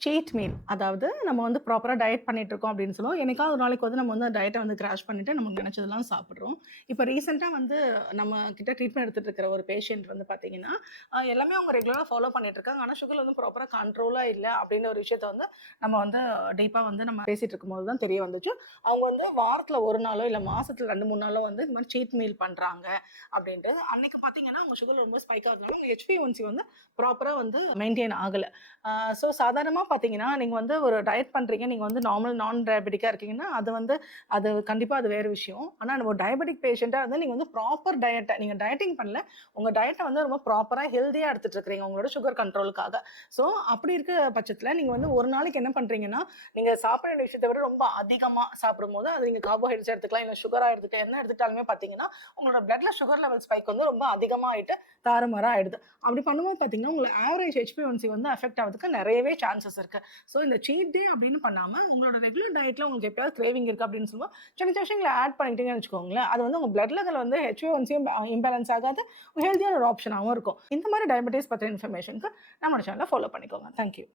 Seat meal. அதாவது நம்ம வந்து ப்ராப்பரா டயட் பண்ணிட்டுருக்கோம் அப்படின்னு சொல்லுவோம். என்னைக்காவது ஒரு நாளைக்கு வந்து நம்ம வந்து டயட்ட வந்து கிராஷ் பண்ணிட்டு நமக்கு நெனச்சதெல்லாம் சாப்பிடுறோம். இப்ப ரீசென்ட்டா வந்து நம்ம கிட்ட ட்ரீட்மெண்ட் எடுத்துட்டு இருக்கிற ஒரு பேஷண்ட் வந்து பார்த்தீங்கன்னா, எல்லாமே அவங்க ரெகுலரா ஃபாலோ பண்ணிட்டு இருக்காங்க. ஆனா சுகர் வந்து ப்ராப்பரா கண்ட்ரோலா இல்ல அப்படின்ற ஒரு விஷயத்த வந்து நம்ம வந்து டீப்பா வந்து நம்ம பேசிட்டு இருக்கும்போது தான் தெரிய வந்துச்சு. அவங்க வந்து வாரத்துல 1 நாளோ, இல்ல மாசத்துல 2, 3 நாளோ வந்து இந்த மாரி சீட் மீல் பண்றாங்க அப்படின்ட்டு. அன்னைக்கு பார்த்தீங்கன்னா, அவங்க சுகர் ரொம்ப ஸ்பைக் ஆகுறதுனால அவங்க HbA1c வந்து ப்ராப்பரா வந்து மெயின்டெயின் ஆகல. ஸோ சாதாரணமா பார்த்தீங்கன்னா, நீங்க வந்து ஒரு டயட் பண்றீங்க. நீங்க வந்து நான் டயபெட்டிக்கா இருக்கீங்கன்னா, அது கண்டிப்பா அது வேற விஷயம். ஆனா நம்ம ஒரு டயபெட்டிக் பேஷண்ட்டா இருந்தா நீங்க வந்து ப்ராப்பர் டயட்ட நீங்க டயட்டிங் பண்ணல. உங்க டயட்ட வந்து ரொம்ப ப்ராப்பரா ஹெல்தியா எடுத்துட்டு இருக்கிறீங்க. உங்களோட சுகர் கண்ட்ரோலுக்காக. ஸோ அப்படி இருக்க பட்சத்தில நீங்க வந்து ஒரு நாளைக்கு என்ன பண்றீங்கன்னா, நீங்க சாப்பிட வேண்டிய விஷயத்த விட ரொம்ப அதிகமா சாப்பிடும்போது, அது நீங்க கார்போஹைட்ரேட்ஸ் எடுத்துக்கலாம், இல்ல சுகரா எடுத்துக்கலாம். என்ன எடுத்துக்கிட்டாலுமே பார்த்தீங்கன்னா, உங்களோட பிளட்ல சுகர் லெவல் ஸ்பைக் வந்து ரொம்ப அதிகமா ஆயிட்டு தாறுமாறா ஆயிடுது. அப்படி பண்ணும்போது பார்த்தீங்கன்னா, உங்களுக்கு ஆவரேஜ் HbA1c வந்து அஃபெக்ட் ஆவதுக்கு நெறையவே சான்சஸ் இருக்கு. ஸோ இந்த சீட் டே அப்படின்னு பண்ணாம, உங்களோட ரெகுலர் டயட்ல உங்களுக்கு எப்பயாவது கிரேவிங் இருக்கு அப்படின்னு சொல்லும்போது, சின்ன சின்ன விஷயங்கள ஆட் பண்ணிக்கிட்டீங்கன்னு வச்சுக்கோங்களேன். அது வந்து உங்க பிளட் லெவல் வந்து HbA1cயும் இம்பேலன்ஸ் ஆகாது. ஹெல்தியான ஒரு ஆப்ஷனாவும் இருக்கும். இந்த மாரி டயபெட்டிஸ் பத்தின இன்ஃபர்மேஷனுக்கு நம்மளோட சேனல ஃபாலோ பண்ணிக்கோங்க. Thank you.